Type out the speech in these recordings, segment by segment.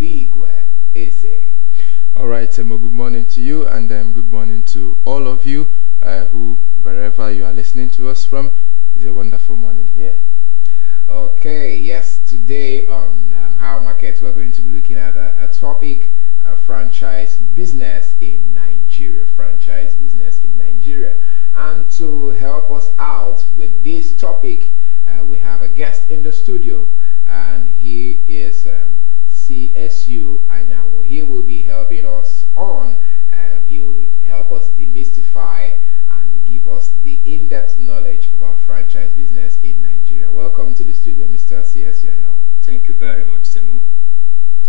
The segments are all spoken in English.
Oligwe Eze. All right, Temo, good morning to you, and good morning to all of you who, wherever you are listening to us from, it's a wonderful morning here. Okay, yes, today on How Market, we're going to be looking at a topic, franchise business in Nigeria. Franchise business in Nigeria. And to help us out with this topic, we have a guest in the studio, and he is CSU Anyanwu. He will be helping us on, he will help us demystify and give us the in-depth knowledge about franchise business in Nigeria. Welcome to the studio, Mr. CSU Anyanwu. Thank you very much, Semu.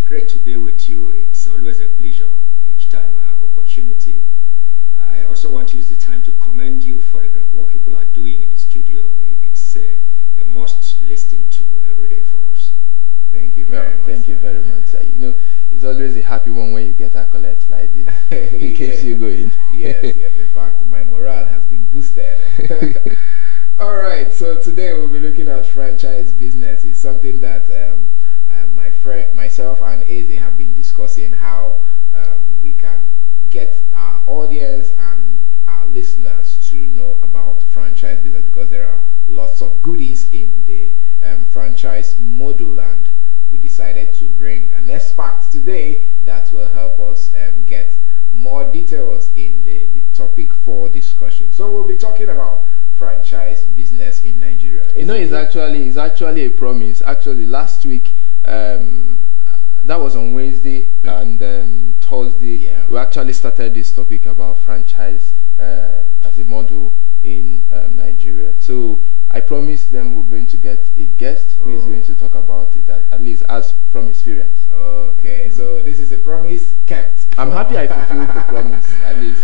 Great to be with you. It's always a pleasure each time I have opportunity. I also want to use the time to commend you for the great work people are doing in the studio. It's a must listen to every day for us. Thank you very much. Thank you very much. You know, it's always a happy one when you get accolades like this. It keeps you going. Yes. In fact, my morale has been boosted. All right. So today we'll be looking at franchise business. It's something that myself and Eze have been discussing, how we can get our audience and our listeners to know about franchise business, because there are lots of goodies in the franchise module, and we decided to bring an expert today that will help us get more details in the topic for discussion. So we'll be talking about franchise business in Nigeria. You know, it's actually a promise. Actually, last week, that was on Wednesday and Thursday, we actually started this topic about franchise as a model in Nigeria. So I promised them we're going to get a guest who is going to talk about it, at least as from experience. Okay, so this is a promise kept. I'm happy I fulfilled the promise, at least.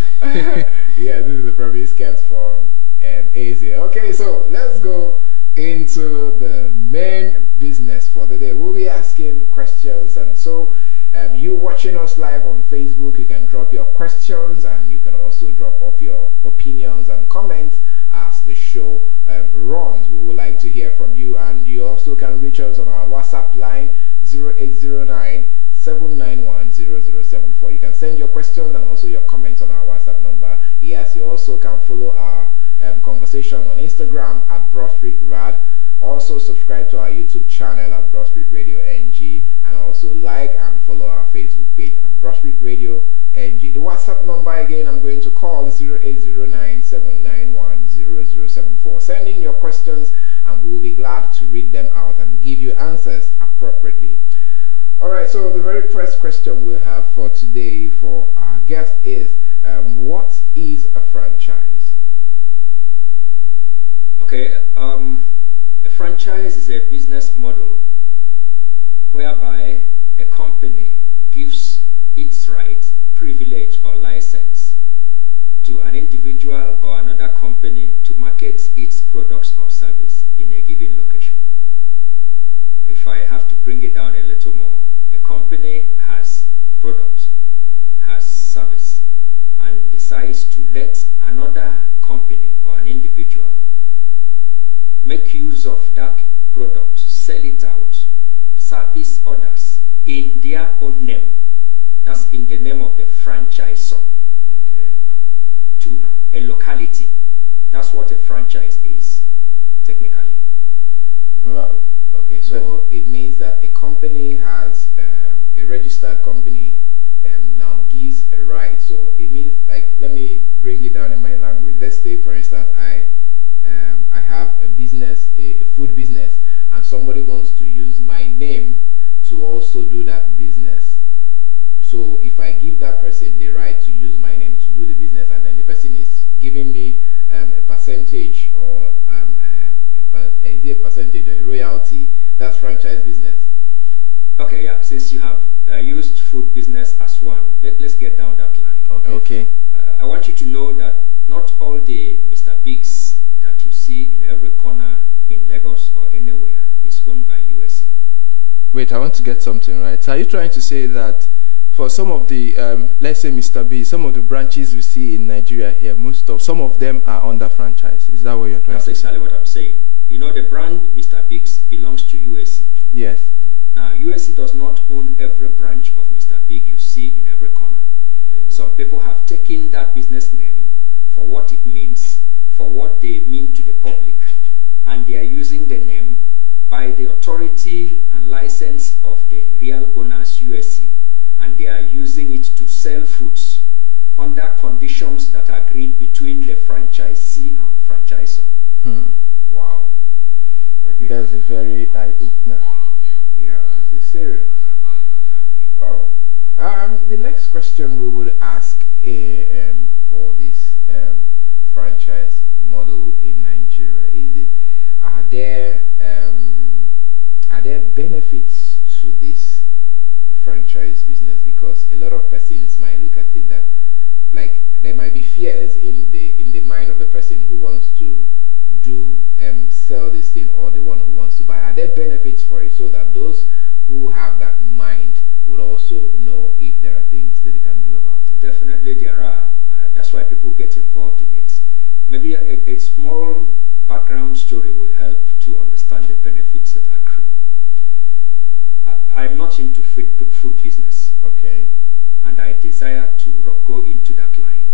Yeah, this is a promise kept from Eze. Okay, so let's go into the main business for the day. We'll be asking questions, and so you watching us live on Facebook, you can drop your questions, and you can also drop off your opinions and comments as the show runs. We would like to hear from you, and you also can reach us on our WhatsApp line 0809 791 0074. You can send your questions and also your comments on our WhatsApp number. Yes, you also can follow our conversation on Instagram at Broad Street Rad. Also subscribe to our YouTube channel at Broad Street Radio NG, and also like and follow our Facebook page at Broad Street Radio NG. The WhatsApp number again, I'm going to call 0809 791 0074. Send in your questions and we will be glad to read them out and give you answers appropriately. Alright, so the very first question we have for today for our guest is, what is a franchise? Okay, a franchise is a business model whereby a company gives its right, privilege, or license to an individual or another company to market its products or service in a given location. If I have to bring it down a little more, a company has product, has service, and decides to let another company or an individual make use of that product, sell it out, service others in their own name. That's in the name of the franchisor. Okay. To a locality. That's what a franchise is, technically. Wow. Okay, so it means that a company has a registered company now gives a right. So it means, like, let me bring it down in my language. Let's say, for instance, I have a business, a food business, and somebody wants to use my name to also do that business. So if I give that person the right to use my name to do the business, and then the person is giving me a percentage or a percentage or a royalty, that's franchise business. Okay, yeah. Since you have used food business as one, let's get down that line. Okay. I want you to know that not all the Mr. Biggs that you see in every corner in Lagos or anywhere is owned by USC. Wait, I want to get something right. So are you trying to say that for some of the, let's say Mr. B, some of the branches we see in Nigeria here, some of them are under franchise? Is that what you're trying to say? That's exactly what I'm saying. You know, the brand Mr. Biggs belongs to USC. Yes. Now, USC does not own every branch of Mr. Big you see in every corner. Some people have taken that business name for what it means, for what they mean to the public, and they are using the name by the authority and license of the real owners, USC, and they are using it to sell foods under conditions that are agreed between the franchisee and franchisor. Wow. Okay. That's a very eye-opener. Yeah, this is serious. Oh. The next question we would ask for this franchise model in Nigeria is are there benefits to this franchise business? Because a lot of persons might look at it that like there might be fears in the mind of the person who wants to sell this thing, or the one who wants to buy. Are there benefits for it so that those who have that mind would also know if there are things that they can do about it? Definitely there are. That's why people get involved in it. Maybe a small background story will help to understand the benefits that accrue. I'm not into food business. Okay. And I desire to go into that line.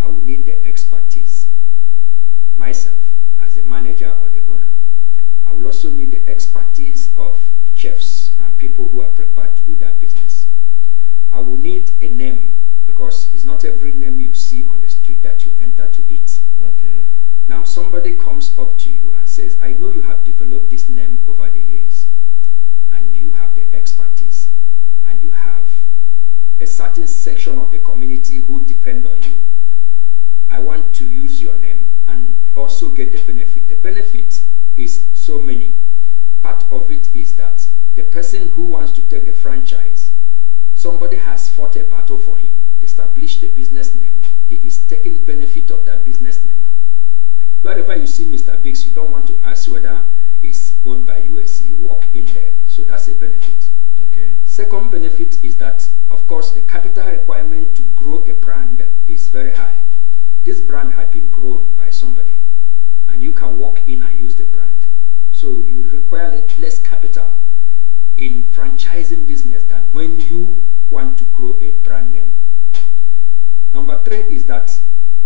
I will need the expertise myself as a manager or the owner. I will also need the expertise of chefs and people who are prepared to do that business. I will need a name, because it's not every name you see on the street that you enter to eat. Okay. Now somebody comes up to you and says, I know you have developed this name over the years, and you have the expertise, and you have a certain section of the community who depend on you. I want to use your name and also get the benefit. The benefit is so many. Part of it is that the person who wants to take the franchise, somebody has fought a battle for him, established the business name. He is taking benefit of that business name. Wherever you see Mr. Biggs, you don't want to ask whether it's owned by USC. You walk in there. So that's a benefit. Okay. Second benefit is that, of course, the capital requirement to grow a brand is very high. This brand had been grown by somebody, and you can walk in and use the brand. So you require less capital in franchising business than when you want to grow a brand name. Number 3 is that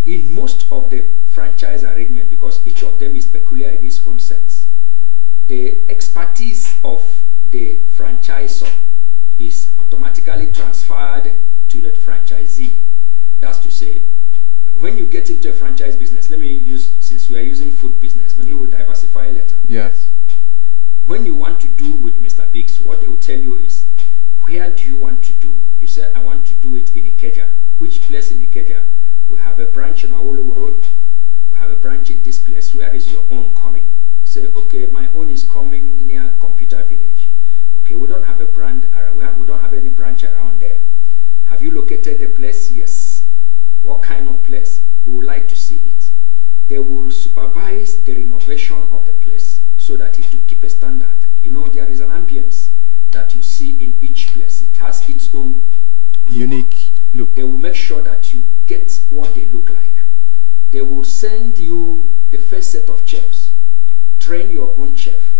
in most of the franchise arrangement, because each of them is peculiar in its own sense, the expertise of the franchisor is automatically transferred to the franchisee. That's to say, when you get into a franchise business, let me use, since we are using food business, maybe we'll diversify later. Yes. When you want to do with Mr. Biggs, what they will tell you is, where do you want to do? You say, I want to do it in Ikeja. Which place in Ikeja? We have a branch on Awolowo Road. We have a branch in this place. Where is your own coming? Say, okay, my own is coming near Computer Village. Okay, we don't have a brand, we don't have any branch around there. Have you located the place? Yes. What kind of place? We would like to see it. They will supervise the renovation of the place so that it will keep a standard. You know, there is an ambience that you see in each place. It has its own unique look. They will make sure that you get what they look like. They will send you the first set of chefs, train your own chef,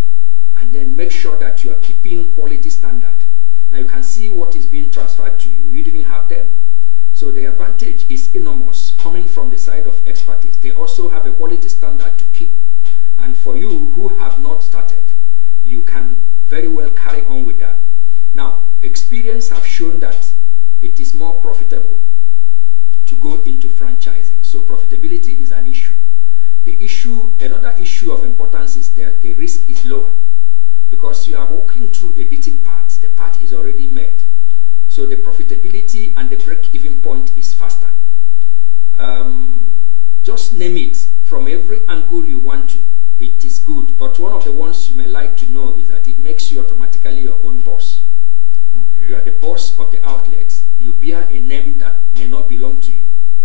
and then make sure that you are keeping quality standard. Now you can see what is being transferred to you. You didn't have them. So the advantage is enormous coming from the side of expertise. They also have a quality standard to keep. And for you who have not started, you can very well carry on with that. Now, experience have shown that it is more profitable to go into franchising. So profitability is an issue. Another issue of importance is that the risk is lower, because you are walking through a beaten path. The path is already made. So the profitability and the break-even point is faster. Just name it from every angle you want to. It is good. But one of the ones you may like to know is that it makes you automatically your own boss. Okay. You are the boss of the outlets. You bear a name that may not belong to you.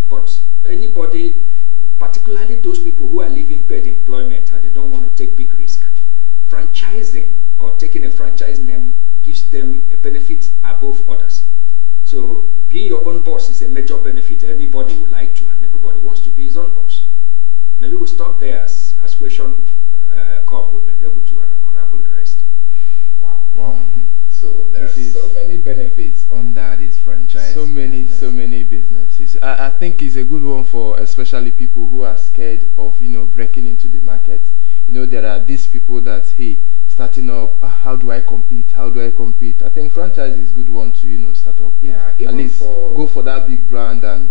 But anybody, particularly those people who are living paid employment and they don't want to take big risk, franchising or taking a franchise name gives them a benefit above others. So being your own boss is a major benefit. Anybody would like to, and everybody wants to be his own boss. Maybe we'll stop there as question come. We may be able to unravel the rest. Wow. businesses. So many benefits under this franchise. So many businesses. I think it's a good one for especially people who are scared of, you know, breaking into the market. You know, there are these people that, hey, starting up, how do I compete? How do I compete? I think franchise is a good one to, you know, start up with. Yeah, even at least go for that big brand. And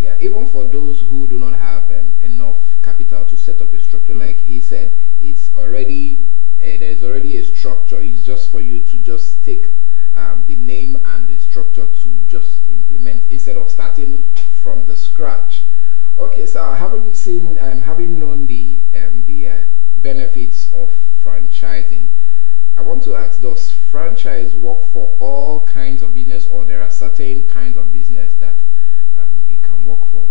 yeah, even for those who do not have enough capital to set up a structure, like he said, it's already there's already a structure. It's just for you to just take the name and the structure to just implement instead of starting from the scratch. Okay, so having known the benefits of franchising, I want to ask, does franchise work for all kinds of business, or there are certain kinds of business that it can work for?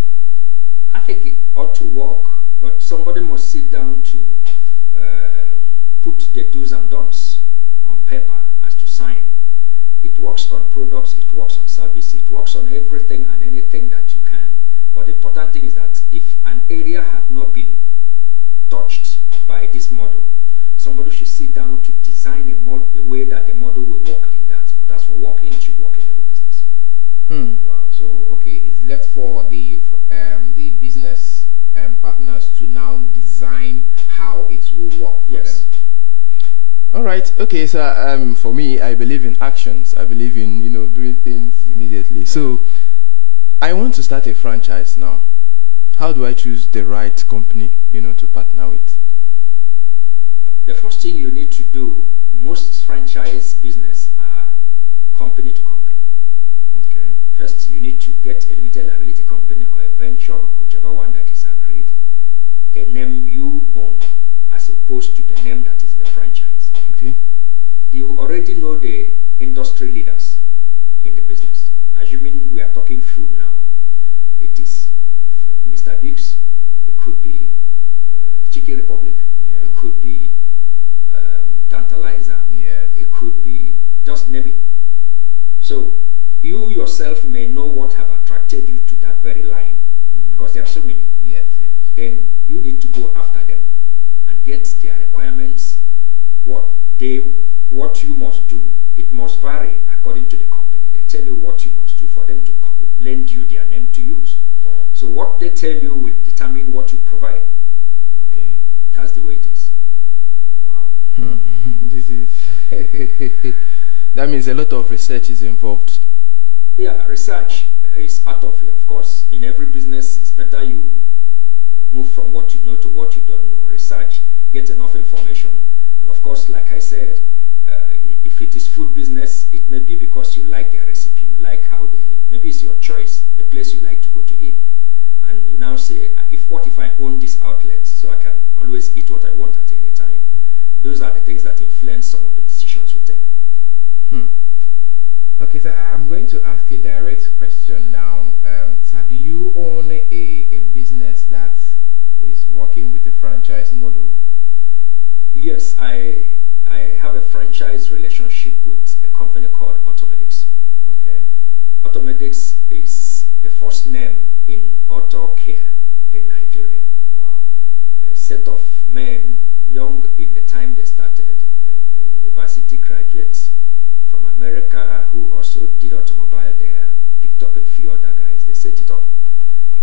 I think it ought to work, but somebody must sit down to put the do's and don'ts on paper as to sign. It works on products, it works on service, it works on everything and anything that you can. But the important thing is that if an area has not been touched by this model, somebody should sit down to design a way that the model will work in that. But as for working, it should work in every business. Wow. So okay, it's left for the business partners to now design how it will work for them. All right. Okay. So for me, I believe in actions. I believe in, you know, doing things immediately. Yeah. So I want to start a franchise now. How do I choose the right company, you know, to partner with? The first thing you need to do, most franchise business are company to company. Okay. First, you need to get a limited liability company or a venture, whichever one that is agreed, the name you own, as opposed to the name that is in the franchise. Okay. You already know the industry leaders in the business. Assuming we are talking food now, it is Mr. Biggs, it could be Chicken Republic, yeah. It could be Tantalizer, yes. It could be, just name it. So you yourself may know what have attracted you to that very line, because there are so many. Yes, yes. Then you need to go after them and get their requirements, what you must do. It must vary according to the company. They tell you what you must do for them to lend you their name to use. Oh. So what they tell you will determine what you provide. Okay. That's the way it is. Wow. This is that means a lot of research is involved. Yeah, research is part of it, of course. In every business, it's better you move from what you know to what you don't know. Research, get enough information, and of course, like I said, if it is food business, it may be because you like their recipe, you like how maybe it's your choice, the place you like to go to eat, and you now say, what if I own this outlet so I can always eat what I want at any time? Those are the things that influence some of the decisions we take. Okay, so I'm going to ask a direct question now. So do you own a business that is working with a franchise model? Yes, I have a franchise relationship with a company called Automedics. Okay. Automedics is the first name in auto care in Nigeria. Wow. A set of men, young in the time they started, university graduates from America who also did automobile there, picked up a few other guys, they set it up.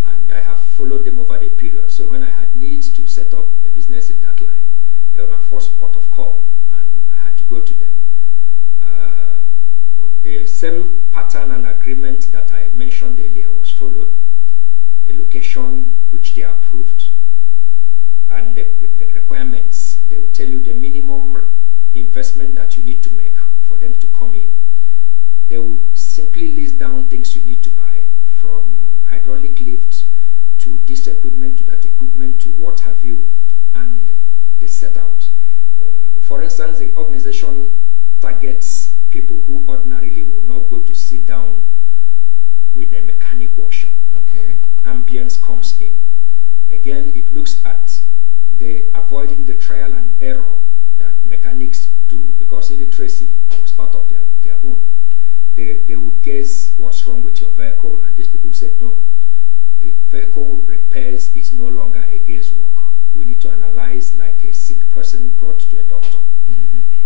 And I have followed them over the period. So when I had needs to set up a business in that line, they were my first port of call, and I had to go to them. The same pattern and agreement that I mentioned earlier was followed. A location which they approved, and the requirements. They will tell you the minimum investment that you need to make for them to come in. They will simply list down things you need to buy, from hydraulic lifts to this equipment to that equipment to what have you, and they set out. For instance, the organization targets people who ordinarily will not go to sit down with a mechanic workshop. Okay. Ambience comes in. Again, it looks at avoiding the trial and error that mechanics do, because illiteracy was part of their own. They will guess what's wrong with your vehicle, and these people said no. The vehicle repairs is no longer a guesswork. we need to analyze like a sick person brought to a doctor.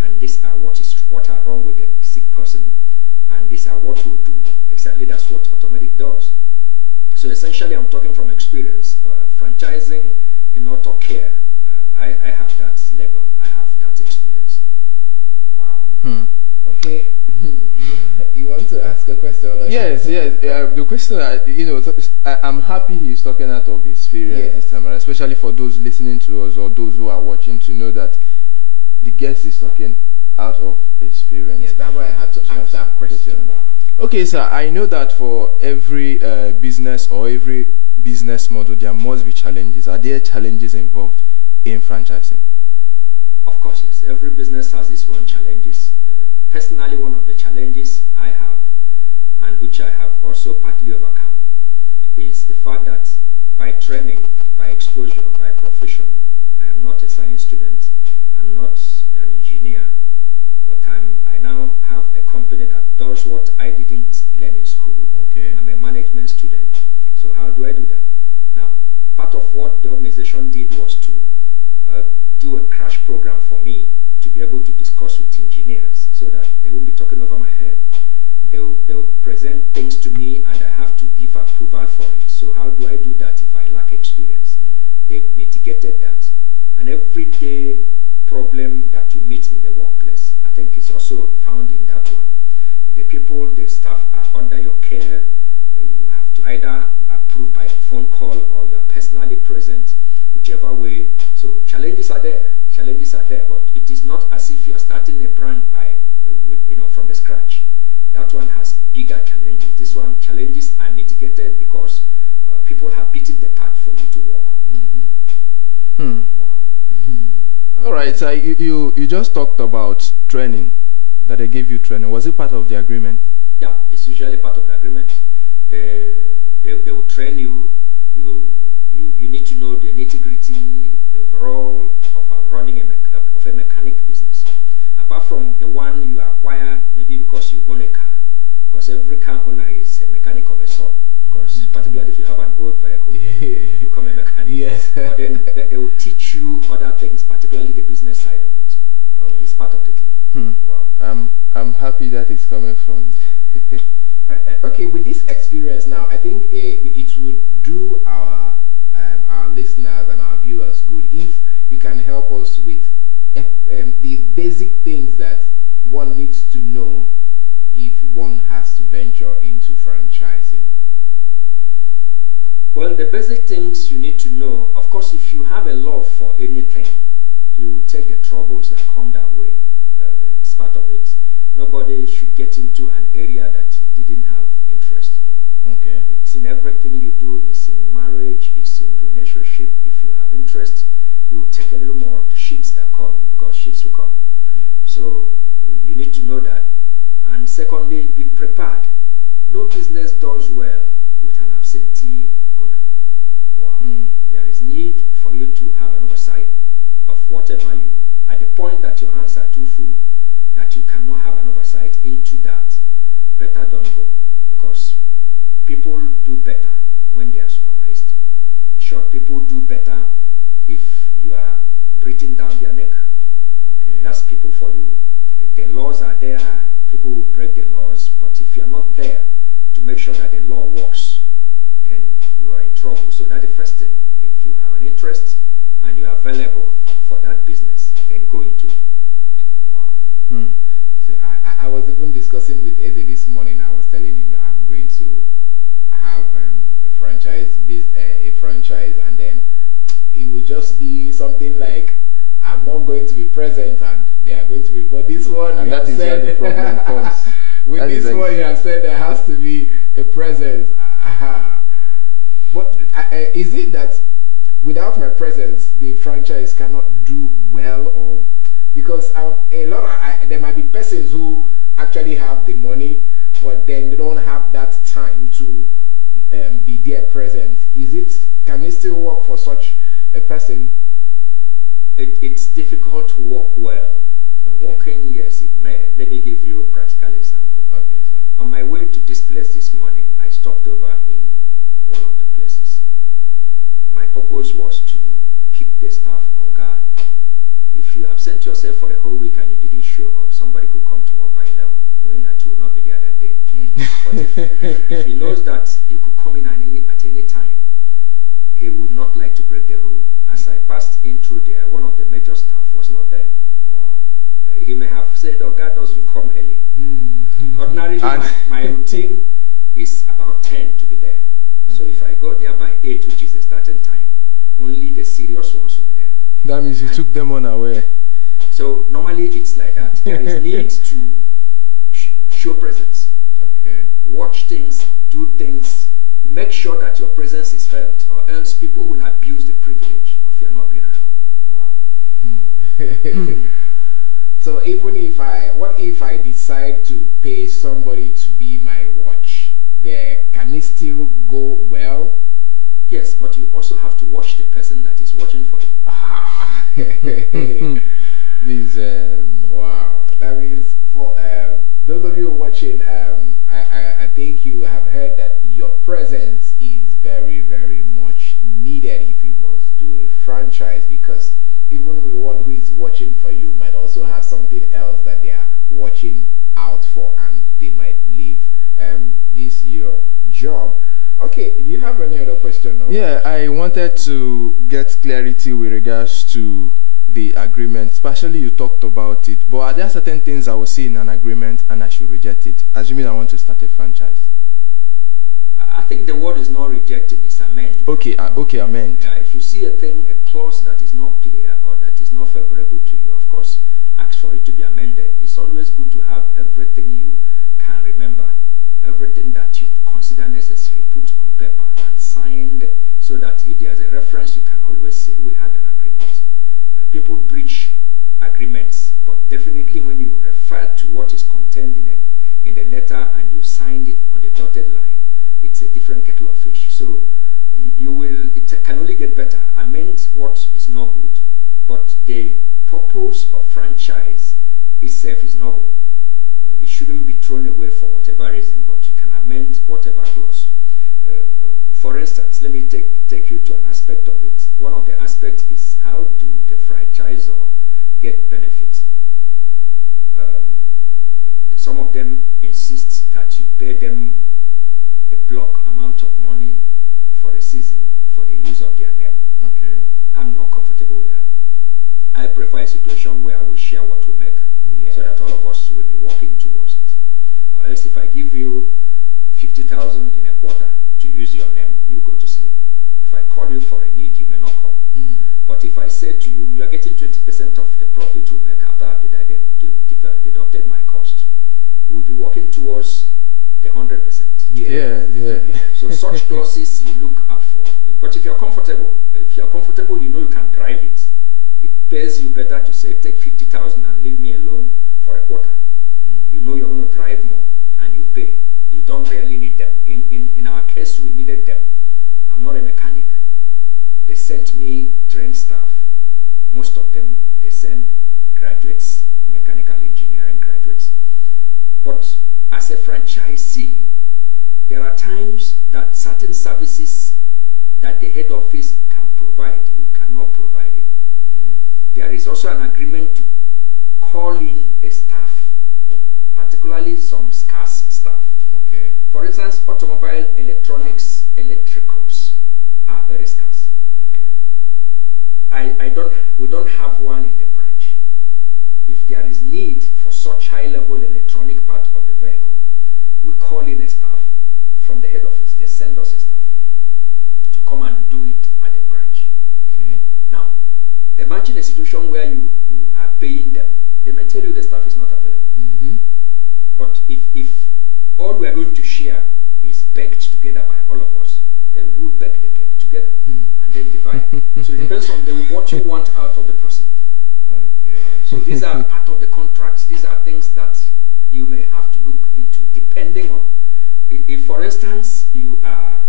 And these are what are wrong with the sick person, and these are what we'll do. Exactly, that's what Automedic does. So essentially, I'm talking from experience. Franchising in auto care, I have that label. I have that experience. Wow. Okay. You want to ask a question? Yes. The question, I'm happy he's talking out of experience this time, especially for those listening to us or those who are watching, to know that the guest is talking out of experience. Yes, that's why I had to ask that question. Okay, sir, I know that for every business or every business model, there must be challenges. Are there challenges involved in franchising? Of course, yes. Every business has its own challenges. Personally, one of the challenges I have, and which I have also partly overcome, is the fact that by training, by exposure, by profession, I am not a science student, I'm not an engineer, but I now have a company that does what I didn't learn in school. Okay. I'm a management student. So how do I do that? Now, part of what the organization did was to do a crash program for me to be able to discuss with engineers so that they won't be talking over my head. They will present things to me and I have to give approval for it. So how do I do that if I lack experience? They mitigated that. An everyday problem that you meet in the workplace, I think it's also found in that one. The people, the staff are under your care. You have to either approve by phone call or you are personally present, whichever way. So challenges are there. Challenges are there, but it is not as if you are starting a brand from the scratch. That one has bigger challenges. This one, challenges are mitigated because people have beaten the path for you to walk. All right, so you just talked about training, that they give you training. Was it part of the agreement? Yeah, it's usually part of the agreement. They will train you. You need to know the nitty-gritty, the overall of running a mechanic business. Apart from the one you acquire, maybe because you own a car, because every car owner is a mechanic of a sort. Because particularly if you have an old vehicle, you become a mechanic. Yes. But then they will teach you other things, particularly the business side of it. Oh. It's part of the team. Wow. I'm happy that it's coming from. Okay, with this experience now, I think it would do our listeners and our viewers good if you can help us with the basic things that one needs to know if one has to venture into franchising. Well, the basic things you need to know, of course, if you have a love for anything, you will take the troubles that come that way. It's part of it. Nobody should get into an area that he didn't have interest in. Okay. It's in everything you do. It's in marriage. It's in relationship. If you have interest, you will take a little more of the shits that come, because shits will come. Yeah. So you need to know that. And secondly, be prepared. No business does well with an absentee owner. Wow. There is need for you to have an oversight of whatever you, at the point that your hands are too full, that you cannot have an oversight into that, better don't go, because people do better when they are supervised. In short, people do better if you are breathing down their neck. Okay. That's people for you. The laws are there, people will break the laws, but if you are not there to make sure that the law works, then you are in trouble. So that's the first thing. If you have an interest and you are available for that business, then go into it. Wow. So I was even discussing with Eze this morning. I was telling him I'm going to have a franchise, and then it will just be something like I'm not going to be present and they are going to be. But this one, and that is where the problem comes. With that this one, you have said there has to be a presence. But is it that without my presence, the franchise cannot do well, or because there might be persons who actually have the money, but then they don't have that time to be there present? Can it still work for such a person? It's difficult to walk well. Okay. Walking, yes, it may. Let me give you a practical example. Okay, sir. On my way to this place this morning, I stopped over in one of the places. My purpose was to keep the staff on guard. If you absent yourself for the whole week and you didn't show up, somebody could come to work by 11, knowing that you will not be there that day. But if he knows that you could come in at any time, he would not like to break the rule. As I passed in through there, one of the major staff was not there. Wow. He may have said, "Oh, God doesn't come early." Ordinarily, my routine is about 10 to be there. So if I go there by 8, which is the starting time, only the serious ones will be there. That means you took them unaware. So normally it's like that. There is need to show presence. Okay. Watch things, do things, make sure that your presence is felt, or else people will abuse the privilege of your not being around. Wow. So even if what if I decide to pay somebody to be my watch, can it still go well? Yes, but you also have to watch the person that is watching for you. Wow. That means for those of you watching, I think you have heard that your presence is very, very much needed if you must do a franchise, because even the one who is watching for you might also have something else that they are watching out for, and they might leave this your job. Okay, do you have any other question? Yeah, I wanted to get clarity with regards to the agreement. Especially you talked about it, but are there certain things I will see in an agreement and I should reject it, assuming I want to start a franchise? I think the word is not rejecting, it's amend. Okay, okay, amend. If you see a clause that is not clear or that is not favorable to you, of course, ask for it to be amended. It's always good to have everything you can remember, everything that you consider necessary, put on paper and signed, so that if there's a reference, you can always say, we had an agreement. People breach agreements, but definitely when you refer to what is contained in the letter and you signed it on the dotted line, it's a different kettle of fish. So it can only get better. Amend what is not good, but the purpose of franchise itself is noble. It shouldn't be thrown away for whatever reason, but you can amend whatever clause. For instance, let me take you to an aspect of it. One of the aspects is, how do the franchisor get benefits? Some of them insist that you pay them a block amount of money for a season for the use of their name. Okay. I'm not comfortable with that. I prefer a situation where we share what we make, so that all of us will be working towards it. Or else, if I give you 50,000 in a quarter to use your name, you go to sleep. If I call you for a need, you may not come. But if I say to you, you are getting 20% of the profit you make after I've deducted my cost, we'll be working towards the 100%. So such clauses you look up for. But if you're comfortable, you know you can drive it. It pays you better to say, take 50,000 and leave me alone for a quarter. You know you're going to drive more and you pay. You don't really need them. In our case, we needed them. I'm not a mechanic. They sent me trained staff. Most of them, they send graduates, mechanical engineering graduates. But as a franchisee, there are times that certain services that the head office can provide, you cannot provide it. There is also an agreement to call in a staff, particularly some scarce staff. Okay. For instance, automobile electronics, electricals are very scarce. Okay. We don't have one in the branch. If there is need for such high-level electronic part of the vehicle, we call in a staff from the head office. They send us a staff to come and do it at the branch. Okay. Now, imagine a situation where you are paying them. They may tell you the staff is not available. But if all we are going to share is baked together by all of us, then we'll bake the cake together and then divide. So it depends on what you want out of the person. Okay. So these are part of the contracts. These are things that you may have to look into, depending on. If, for instance, you are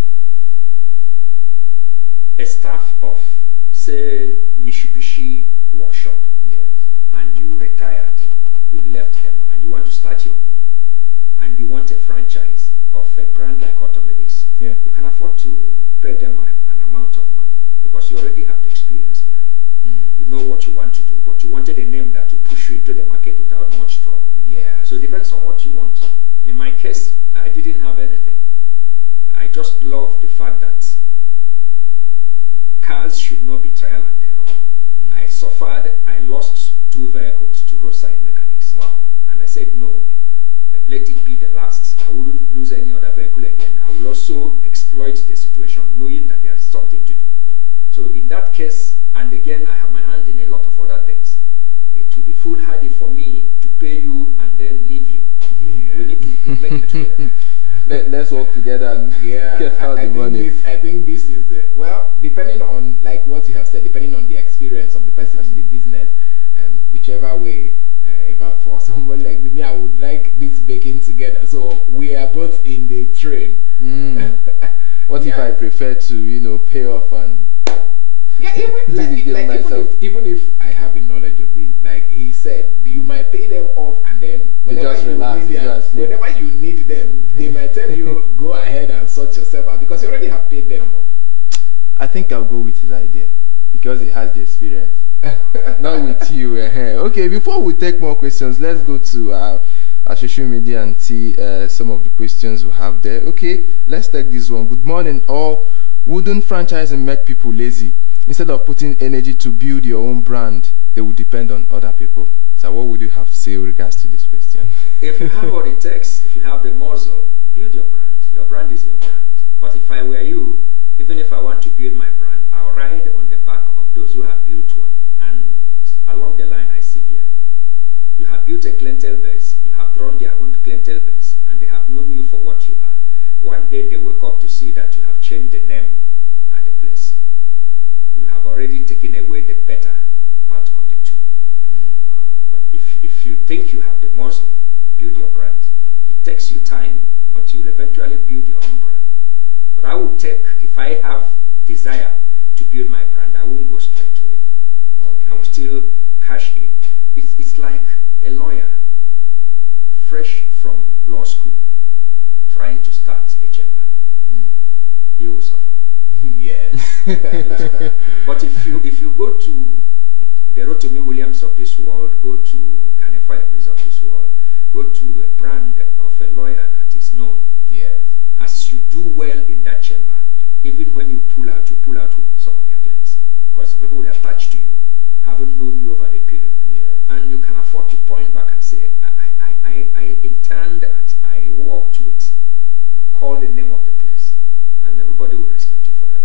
a staff of, say, Mitsubishi workshop, and you retired, you left them, and you want to start your own, and you want a franchise of a brand like Automedics, you can afford to pay them an amount of money. because you already have the experience behind. You know what you want to do, but you wanted a name that will push you into the market without much trouble. Yeah. So it depends on what you want. In my case, I didn't have anything. I just love the fact that cars should not be trial and error. I suffered, I lost 2 vehicles to roadside mechanics. Wow. And I said, no, let it be the last. I wouldn't lose any other vehicle again. I will also exploit the situation knowing that there is something to do. So in that case, and again, I have my hand in a lot of other things. It will be foolhardy for me to pay you and then leave you. Yeah. We need to make it together. Let's work together and get out the money. I think this is, well, depending on, like what you have said, depending on the experience of the person in the business, whichever way, for someone like me, I would like this baking together. So we are both in the train. What if I prefer to, pay off and... Yeah, even if I have a knowledge of it, like he said, you might pay them off and then whenever you need them, they might tell you, go ahead and sort yourself out because you already have paid them off. I think I'll go with his idea because he has the experience. Not with you. Okay, before we take more questions, let's go to our social media and see some of the questions we have there. Okay, let's take this one. Good morning all. Wouldn't franchising make people lazy? Instead of putting energy to build your own brand, they will depend on other people. So what would you have to say with regards to this question? If you have what it takes, if you have the muscle, build your brand. Your brand is your brand. But if I were you, even if I want to build my brand, I'll ride on the back of those who have built one. And along the line, I see here. You have built a clientele base, you have drawn their own clientele base, and they have known you for what you are. One day they wake up to see that you have changed the name at the place. You have already taken away the better part of the two. But if you think you have the muscle, build your brand. It takes you time, but you will eventually build your own brand. But I would take, if I have desire to build my brand, I won't go straight to it. Okay. I will still cash in. It's like a lawyer, fresh from law school, trying to start a chamber. He will suffer. Yes. But if you go to the Rotimi Williams of this world, go to Ghanaian Firebreeze of this world, go to a brand of a lawyer that is known. Yes. As you do well in that chamber, even when you pull out with some of their clients. Because some people who are attached to you haven't known you over the period. Yes. And you can afford to point back and say, I intend that, I walked with, you call the name of the place, and everybody will respect you for that.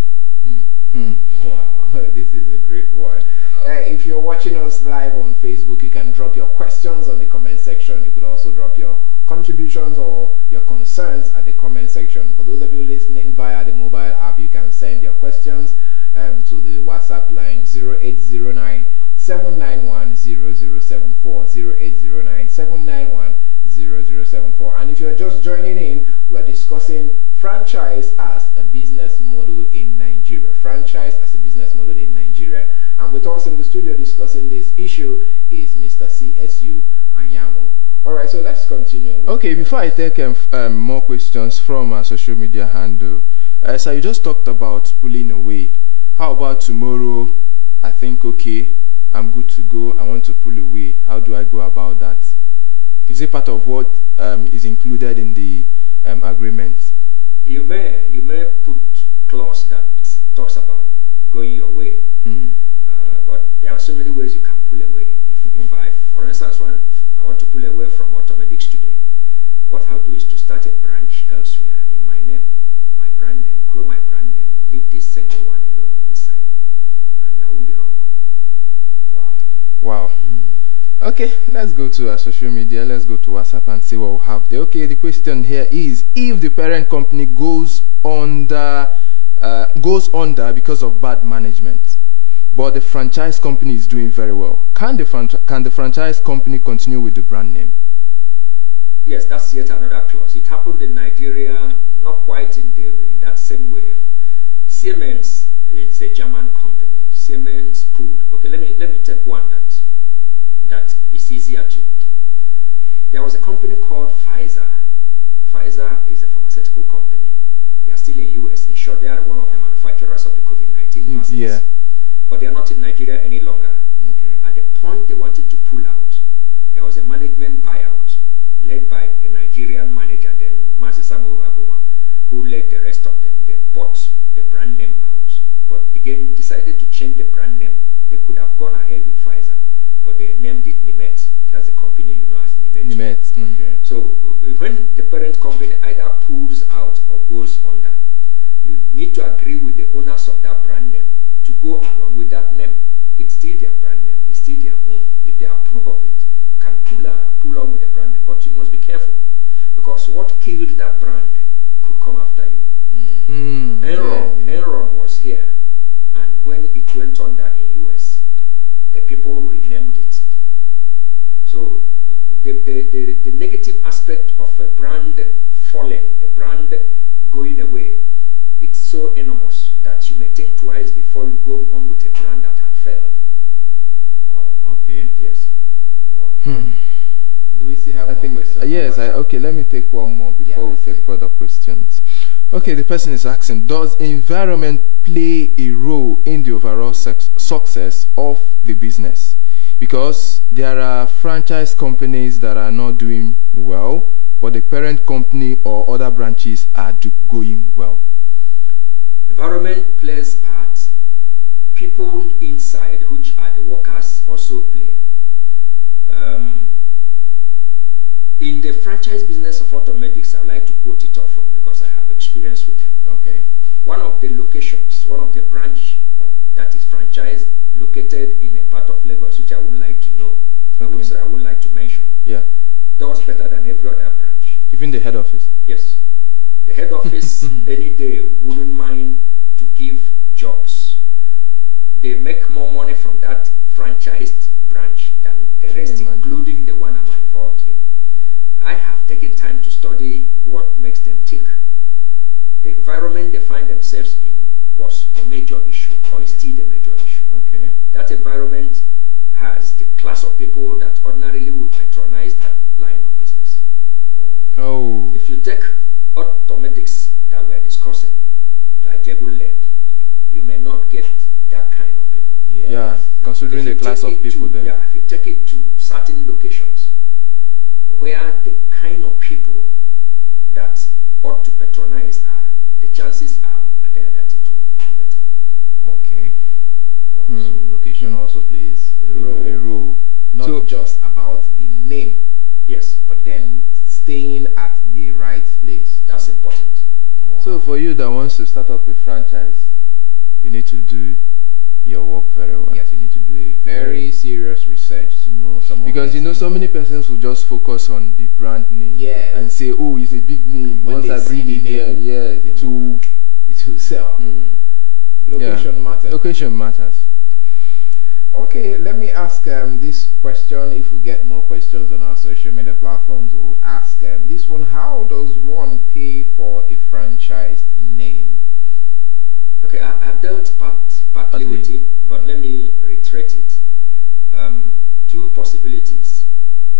Wow, this is a great one. If you're watching us live on Facebook, you can drop your questions on the comment section. You could also drop your contributions or your concerns at the comment section. For those of you listening via the mobile app, you can send your questions to the WhatsApp line 0809 791 0074 0809 791 0074. And if you're just joining in, we're discussing franchise as a business model in Nigeria. Franchise as a business model in Nigeria. And with us in the studio discussing this issue is Mr. CSU Anyamo. Alright, so let's continue. Okay, before I take more questions from our social media handle, so you just talked about pulling away. How about tomorrow? I think, okay, I'm good to go. I want to pull away. How do I go about that? Is it part of what is included in the agreement? You may put clause that talks about going your way. But there are so many ways you can pull away. If I, for instance, I want to pull away from Automedics today, what I'll do is to start a branch elsewhere in my name, my brand name, grow my brand name, leave this single one alone on this side, and I won't be wrong. Wow. Okay, let's go to our social media. Let's go to WhatsApp and see what we have there. Okay, the question here is, if the parent company goes under because of bad management, but the franchise company is doing very well, can the franchise company continue with the brand name? Yes, that's yet another clause. It happened in Nigeria, not quite in that same way. Siemens is a German company. Siemens pulled. Okay, let me take one that is easier to. There was a company called Pfizer. Pfizer is a pharmaceutical company. They are still in US. In short, they are one of the manufacturers of the COVID-19 vaccines. Yeah. But they are not in Nigeria any longer. Okay. At the point they wanted to pull out, there was a management buyout led by a Nigerian manager, then Mazi Samuel Abuma, who led the rest of them. They bought the brand name out, but again decided to change the brand name. They could have gone ahead with Pfizer, but they named it Nimet. That's the company you know as Nimet. Nimet. Okay. So when the parent company either pulls out or goes under, you need to agree with the owners of that brand name to go along with that name. It's still their brand name. It's still their own. If they approve of it, you can pull on with the brand name, but you must be careful, because what killed that brand could come after you. Enron was here, and when it went under in US, the people renamed it. So the negative aspect of a brand falling, a brand going away, it's so enormous that you may think twice before you go on with a brand that had failed. Okay. Yes. Wow. Do we still have more questions? Yes. Okay, let me take one more before we take further questions. Okay, the person is asking, does environment play a role in the overall success of the business? Because there are franchise companies that are not doing well, but the parent company or other branches are going well. Environment plays part. People inside, which are the workers, also play. In the franchise business of Automedics, I would like to quote it often because I have experience with them. Okay. One of the locations, one of the branch that is franchised, located in a part of Lagos, which I wouldn't like to know, I wouldn't like to mention, does better than every other branch. Even the head office? Yes. The head office any day wouldn't mind to give jobs. They make more money from that franchised branch than the rest, including the one I'm involved in. I have taken time to study what makes them tick. The environment they find themselves in was the major issue, or is still the major issue. Okay. That environment has the class of people that ordinarily would patronize that line of business. Oh. If you take Automedics that we are discussing, like Jegunle, you may not get that kind of people. Yeah, considering the class of people there. Yeah, if you take it to certain locations where the kind of people that ought to patronize are, the chances are there that it will be better. Okay. Well, so location also plays a role. Not just about the name. Yes. But then staying at the right place. That's important. Wow. So for you that wants to start up a franchise, you need to do your work very well. Yes, you need to do a very serious research to know some. Because you know, so many persons will just focus on the brand name and say, "Oh, it's a big name." When once I bring it there, it will sell. Location matters. Location matters. Okay, let me ask this question. If we get more questions on our social media platforms, we would ask this one: how does one pay for a franchised name? Okay, I've dealt partly with it, but let me reiterate it. Two possibilities: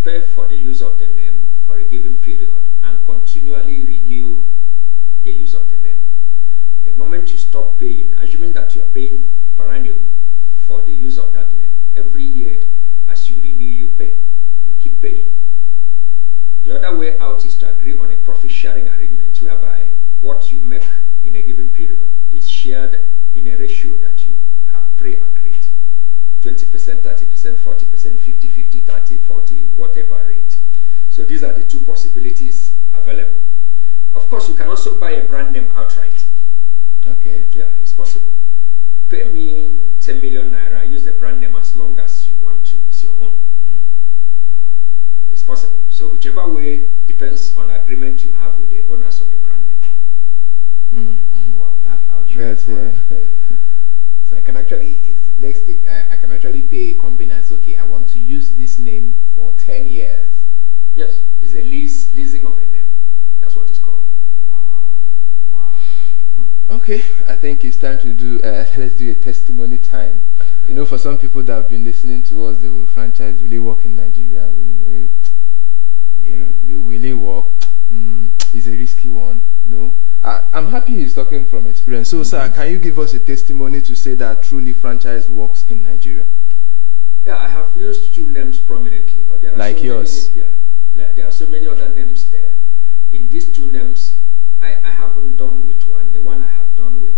pay for the use of the name for a given period and continually renew the use of the name. The moment you stop paying, assuming that you are paying per annum for the use of that name, every year as you renew, you pay. You keep paying. The other way out is to agree on a profit sharing arrangement whereby what you make in a given period is shared in a ratio that you have pre-agreed. 20%, 30%, 40%, 50, 50, 30, 40, whatever rate. So these are the two possibilities available. Of course, you can also buy a brand name outright. Okay. Yeah, it's possible. Pay me 10 million naira, use the brand name as long as you want to, it's your own. It's possible. So whichever way depends on agreement you have with the owners of the brand name. Wow, that outright. So I can actually, I can actually pay a company and say, okay, I want to use this name for 10 years. Yes, it's a leasing of a name. That's what it's called. Wow. Wow. Okay, I think it's time to do, let's do a testimony time. You know, for some people that have been listening to us, they will franchise, will it work in Nigeria? Will it work? is a risky one. No, I'm happy he's talking from experience. So, sir, can you give us a testimony to say that truly franchise works in Nigeria? Yeah, I have used 2 names prominently, but there are like so yours. Many, yeah, there are so many other names there. In these 2 names, I haven't done with one. The one I have done with,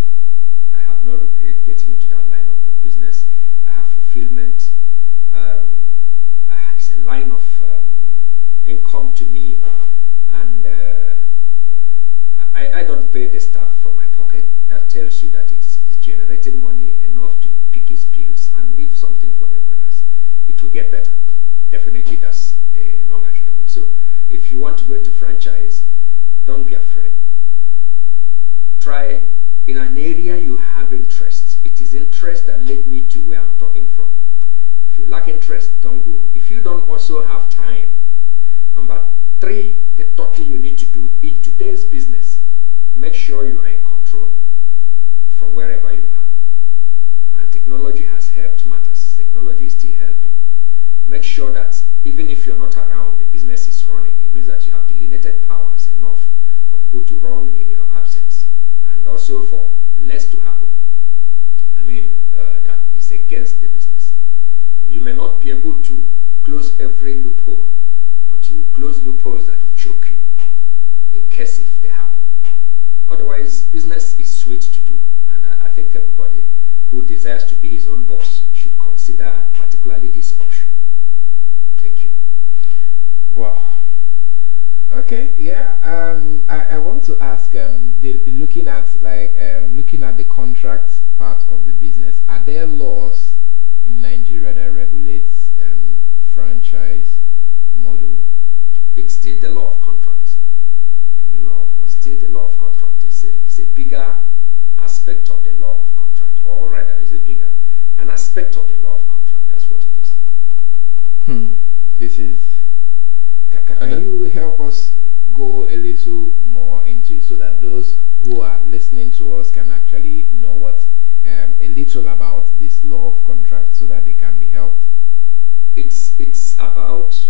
I have no regret getting into that line of the business. I have fulfillment. It's a line of income to me, and I don't pay the staff from my pocket. That tells you that it's generating money enough to pick his bills and leave something for the owners. It will get better. Definitely, that's the long and short of it. So, if you want to go into franchise, don't be afraid. Try in an area you have interest. It is interest that led me to where I'm talking from. If you lack interest, don't go. If you don't also have time, number 3, the third thing you need to do in today's business, make sure you are in control from wherever you are. And technology has helped matters. Technology is still helping. Make sure that even if you're not around, the business is running. It means that you have delineated powers enough for people to run in your absence, and also for less to happen. I mean, that is against the business. You may not be able to close every loophole, but you will close loopholes that will choke you in case if they happen. Otherwise, business is sweet to do, and I think everybody who desires to be his own boss should consider particularly this option. Thank you. Wow. Okay, yeah. I want to ask, looking at the contract part of the business, are there laws in Nigeria that regulates franchise model? It's still the law of contract. The law of contract. It's still the law of contract. It's a bigger aspect of the law of contract, or rather, it's an aspect of the law of contract. That's what it is. This is. Can you help us go a little more into it so that those who are listening to us can actually know what a little about this law of contract, so that they can be helped? It's about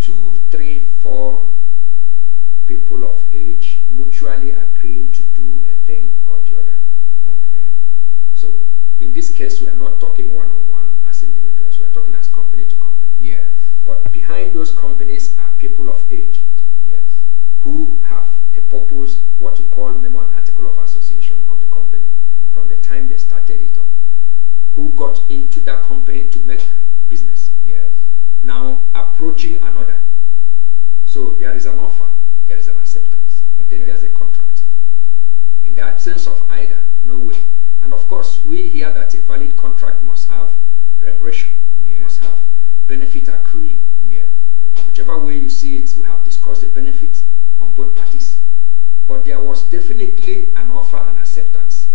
2, 3, 4 people of age mutually agreeing to do a thing or the other. Okay. So in this case, we are not talking one-on-one as individuals. We are talking as company to company. Yes. But behind those companies are people of age. Yes. Who have a purpose, what we call memo and article of association of the company, from the time they started it up. Who got into that company to make business. Yes. Now approaching another. So there is an offer, there is an acceptance, then there's a contract. In the absence of either, no way. And of course, we hear that a valid contract must have remuneration, must have benefit accruing. Yeah. Whichever way you see it, we have discussed the benefits on both parties. But there was definitely an offer and acceptance.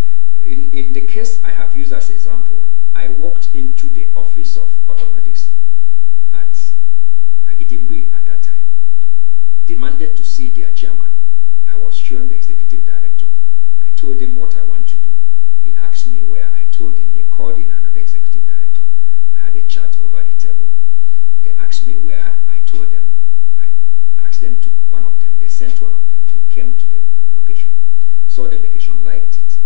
In the case I have used as example, I walked into the office of automatics at Agidimbi at that time, demanded to see their chairman. I was shown the executive director. I told him what I want to do. He asked me where. I told him. He called in another executive director. We had a chat over the table. They asked me where. I told them. I asked them to one of them. They sent one of them. He came to the location, saw the location, liked it,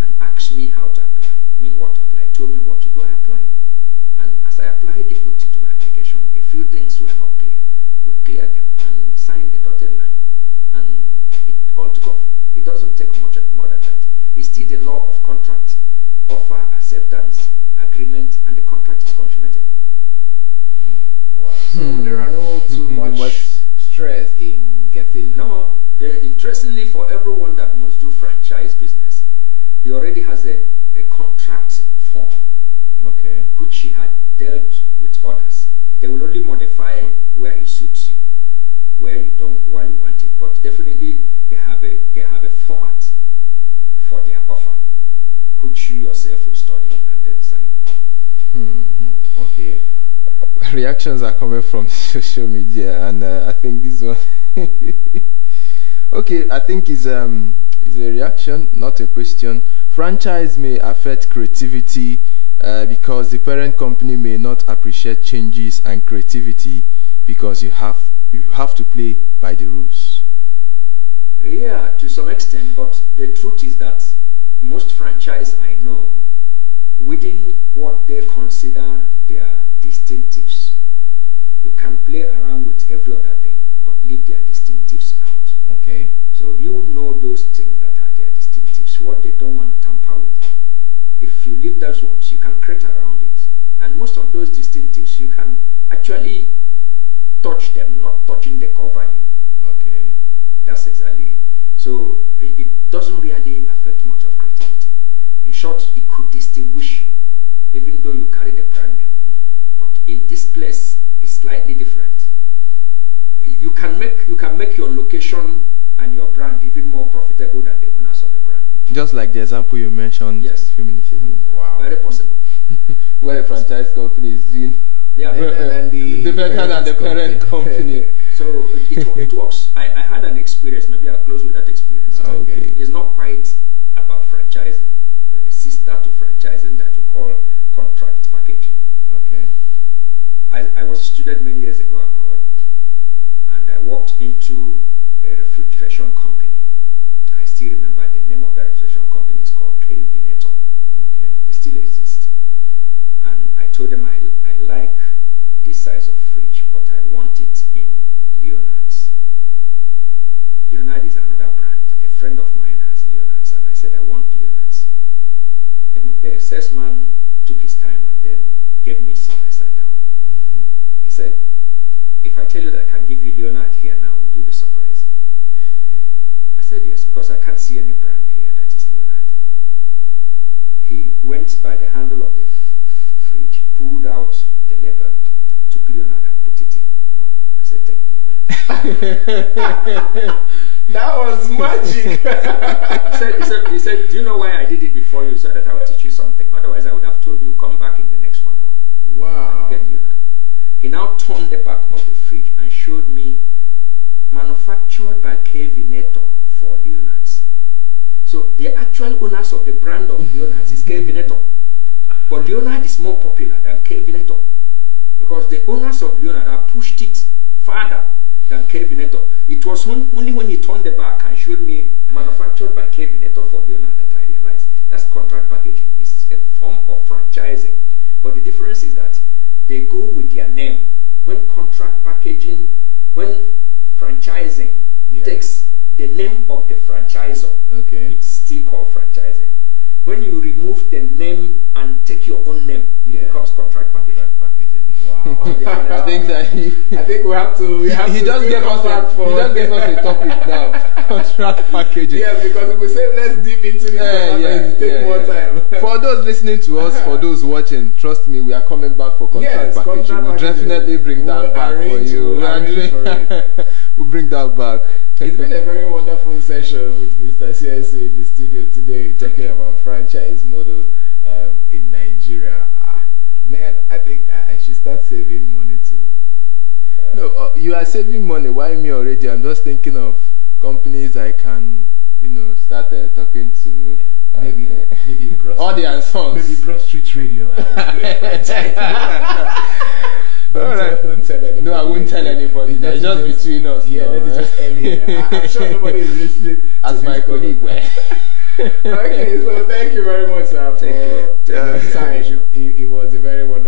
and asked me how to apply. I mean, what to apply. Told me what to do. I applied. And as I applied, they looked into my application. A few things were not clear. We cleared them and signed the dotted line. And it all took off. It doesn't take much more than that. It's still the law of contract, offer, acceptance, agreement, and the contract is consummated. Wow. So there are no too much stress in getting... No. Interestingly, for everyone that must do franchise business, he already has a contract form, which he had dealt with others. They will only modify where it suits you, where you want it. But definitely, they have a format for their offer, which you yourself will study and then sign. Okay. Reactions are coming from social media, and I think this one. Okay, I think is a reaction, not a question. Franchise may affect creativity because the parent company may not appreciate changes and creativity because you have to play by the rules. Yeah, to some extent, but the truth is that most franchise I know, within what they consider their distinctives, you can play around with every other thing, but leave their distinctives out. Okay. So you know those things that are their distinctives, what they don't want to tamper with. If you leave those ones, you can create around it. And most of those distinctives, you can actually touch them, not touching the core value. Okay. That's exactly it. So it doesn't really affect much of creativity. In short, it could distinguish you, even though you carry the brand name. But in this place, it's slightly different. You can make your location and your brand even more profitable than the owners of the brand. Just like the example you mentioned a few minutes ago. Wow. Very possible. Where a franchise company is doing better than the parent company. So it works. I had an experience, maybe I'll close with that experience. Okay. It's not quite about franchising, a sister to franchising that we call contract packaging. Okay. I was a student many years ago abroad, and I walked into a refrigeration company. I still remember the name of that refrigeration company is called K Veneto. Okay. They still exist. And I told them I like this size of fridge, but I want it in Leonard's. Leonard is another brand. A friend of mine has Leonard's, and I said I want Leonard's. And the salesman took his time and then gave me a seat. I sat down. He said, if I tell you that I can give you Leonard here now, would you be surprised? I said yes, because I can't see any brand here that is Leonard. He went by the handle of the fridge, pulled out the label, took Leonard and put it in. I said, take Leonard. That was magic. he said, do you know why I did it before you? So that I would teach you something. Otherwise, I would have told you, come back in the next 1 hour. Wow. And you get Leonard. He now turned the back of the fridge and showed me manufactured by K Veneto for Leonard's. So the actual owners of the brand of Leonard's is K Veneto. But Leonard is more popular than K Veneto because the owners of Leonard have pushed it farther than K Veneto. It was only when he turned the back and showed me manufactured by K Veneto for Leonard that I realized that's contract packaging. It's a form of franchising. But the difference is that they go with their name. When contract packaging, when franchising takes the name of the franchisor, it's still called franchising. When you remove the name and take your own name, it becomes contract packaging. Wow. I think we have to. He just gave us a topic now. Contract packaging. Yes, because if we say let's deep into this, it take more time. For those listening to us, for those watching, trust me, we are coming back for contract packaging. We'll definitely bring that back for you. We'll bring that back. It's been a very wonderful session with Mr. CSO in the studio today, talking about franchise model in Nigeria. Man, I think I should start saving money too. No, you are saving money. Why me already? I'm just thinking of companies I can, start talking to. Maybe audience songs. Maybe Broad Street Radio. Don't tell anybody. No, I won't tell anybody. It's just between us. Yeah, let's just end here. I'm sure nobody is listening. As my colleague. Okay, so thank you very much for your time. It was a very wonderful